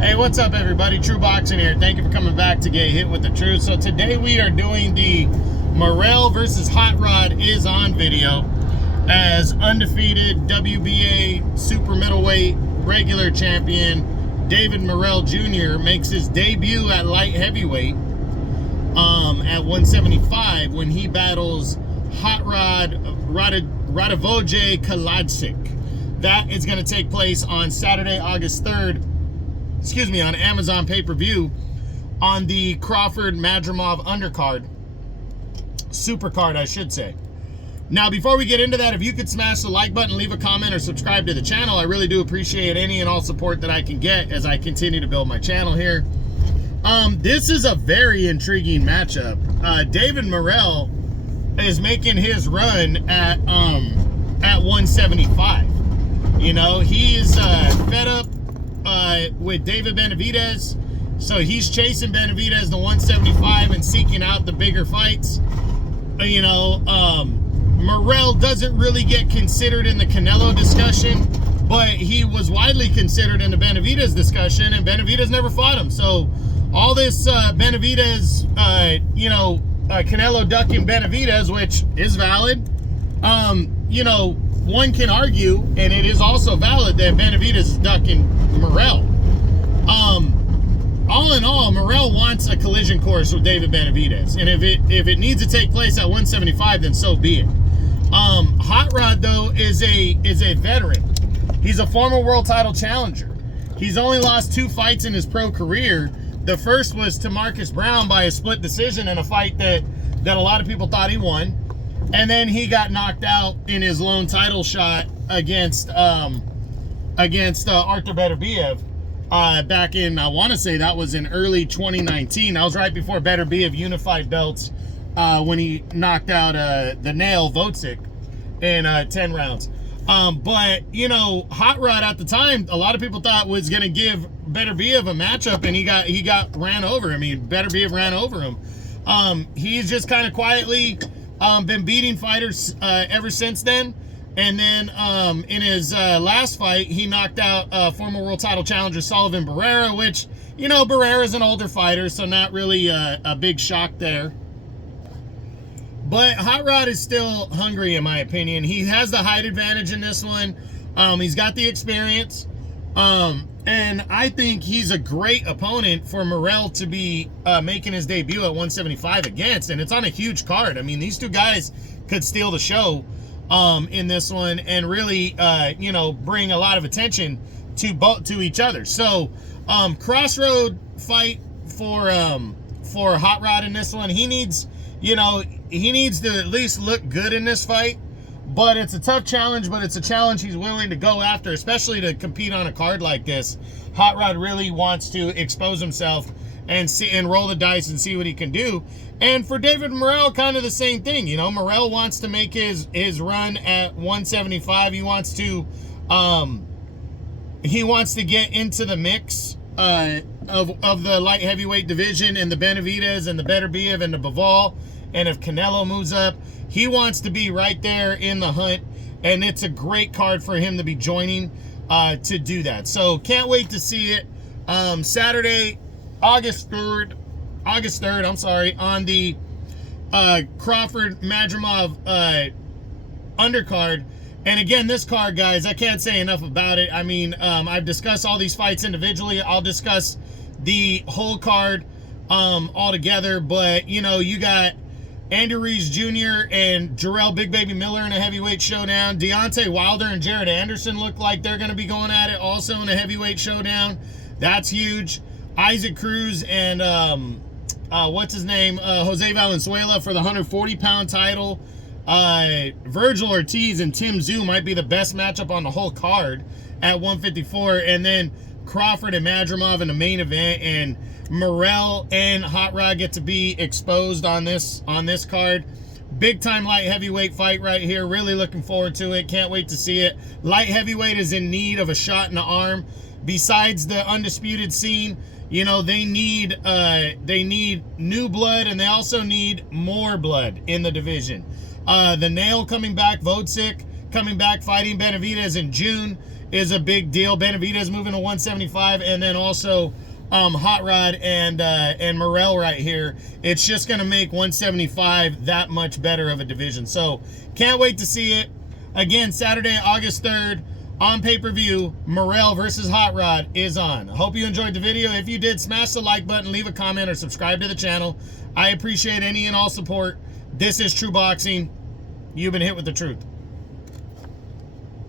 Hey, what's up, everybody? True Boxing here. Thank you for coming back to get hit with the truth. So today we are doing the Morrell versus Hot Rod is on video as undefeated WBA super middleweight regular champion David Morrell Jr. makes his debut at light heavyweight at 175 when he battles Hot Rod Radivoje Kaladzic. That is going to take place on Saturday, August 3rd. On Amazon pay-per-view on the Crawford Madrimov undercard. Supercard, I should say. Now, before we get into that, if you could smash the like button, leave a comment, or subscribe to the channel, I really do appreciate any and all support that I can get as I continue to build my channel here. This is a very intriguing matchup. David Morrell is making his run at 175. You know, he's fed up with David Benavidez, so he's chasing Benavidez to 175 and seeking out the bigger fights. You know, Morrell doesn't really get considered in the Canelo discussion, but he was widely considered in the Benavidez discussion, and Benavidez never fought him. So all this Benavidez, Canelo ducking Benavidez, which is valid, one can argue, and it is also valid, that Benavidez is ducking Morrell. All in all, Morrell wants a collision course with David Benavidez, and if it needs to take place at 175, then so be it. Hot Rod, though, is a veteran. He's a former world title challenger. He's only lost 2 fights in his pro career. The first was to Marcus Brown by a split decision in a fight that a lot of people thought he won. And then he got knocked out in his lone title shot against Artur Beterbiev back in, I want to say that was in early 2019. That was right before Beterbiev unified belts when he knocked out the nail Vocic in 10 rounds. But, Hot Rod at the time, a lot of people thought was going to give Beterbiev a matchup, and he got ran over. I mean, Beterbiev ran over him. He's just kind of quietly been beating fighters ever since then. And then in his last fight, he knocked out former world title challenger Sullivan Barrera, which, Barrera's an older fighter, so not really a big shock there. But Hot Rod is still hungry, in my opinion. He has the height advantage in this one. He's got the experience. And I think he's a great opponent for Morrell to be making his debut at 175 against. And it's on a huge card. I mean, these two guys could steal the show in this one and really, bring a lot of attention to each other. So, crossroad fight for Hot Rod in this one. He needs to at least look good in this fight. But it's a tough challenge, but it's a challenge he's willing to go after, especially to compete on a card like this. Hot Rod really wants to expose himself and roll the dice and see what he can do. And for David Morrell, kind of the same thing. Morrell wants to make his run at 175. He wants to get into the mix of the light heavyweight division and the Benavidez and the Beterbiev and the Bivol. And if Canelo moves up, he wants to be right there in the hunt, and it's a great card for him to be joining to do that. So can't wait to see it. Saturday, August 3rd, on the Crawford Madrimov undercard. And again, this card, guys, I can't say enough about it. I mean, I've discussed all these fights individually. I'll discuss the whole card all together, but you got Andy Ruiz Jr. and Jarrell Big Baby Miller in a heavyweight showdown. Deontay Wilder and Jared Anderson look like they're going to be going at it also in a heavyweight showdown. That's huge. Isaac Cruz and Jose Valenzuela for the 140-pound title. Virgil Ortiz and Tim Tszyu might be the best matchup on the whole card at 154. And then Crawford and Madrimov in the main event, and Morrell and Hot Rod get to be exposed on this card. Big time light heavyweight fight right here. Really looking forward to it. Can't wait to see it. Light heavyweight is in need of a shot in the arm. Besides the undisputed scene, they need new blood, and they also need more blood in the division. The nail coming back, Vocic coming back fighting Benavidez in June, is a big deal. Benavidez moving to 175, and then also Hot Rod and Morrell right here. It's just going to make 175 that much better of a division. So can't wait to see it. Again, Saturday, August 3rd, on pay-per-view, Morrell versus Hot Rod is on. I hope you enjoyed the video. If you did, smash the like button, leave a comment, or subscribe to the channel. I appreciate any and all support. This is True Boxing. You've been hit with the truth.